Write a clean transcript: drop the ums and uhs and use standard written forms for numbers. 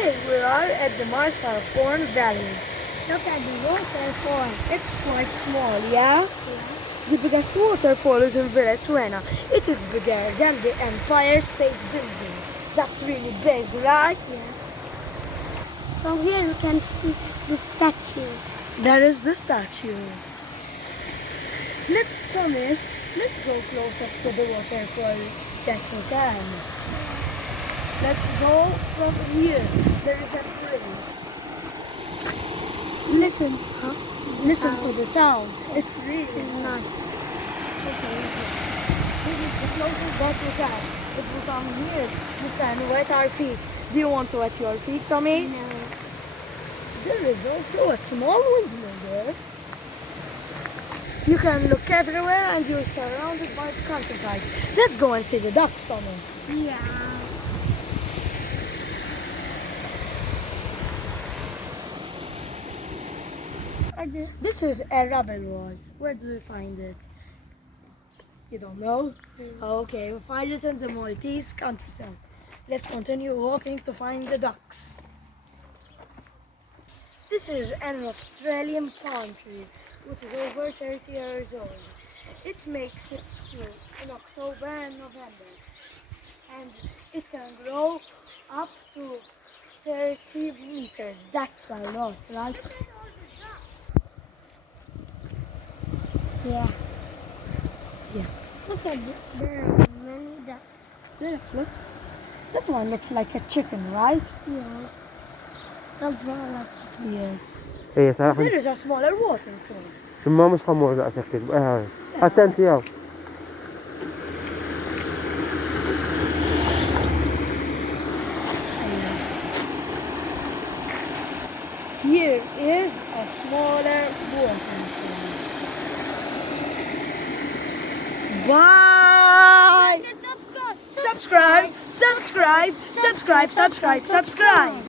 Today we are at the Marsalforn Valley. Look at the waterfall. It's quite small, yeah? Yeah. The biggest waterfall is in Village Rena. It is bigger than the Empire State Building. That's really big, right? Yeah. From here you can see the statue. There is the statue. Thomas, let's go closest to the waterfall that we can. Let's go from here. There is a tree. Listen, listen to the sound. It's really Nice. okay. This is the closest that we can. If we come here, we can wet our feet. Do you want to wet your feet, Tommy? No. There is also a small windmill there. You can look everywhere and you're surrounded by the countryside. Let's go and see the ducks, Thomas. Yeah. This is a rubble wall. Where do we find it? You don't know? Okay, we find it in the Maltese countryside. Let's continue walking to find the ducks. This is an Australian palm tree, which is over 30 years old. It makes its fruit in October and November, and it can grow up to 30 meters. That's a lot, right? Yeah. Yeah. Look at this. There are many ducks. That one looks like a chicken, right? Yeah. That's all. Yes. ايه صراحة There is a smaller waterfall. ما مش خمور لا أسفتك هاي حتى أنت ياو Here is a smaller waterfall. Bye! Subscribe, subscribe, subscribe, subscribe, subscribe.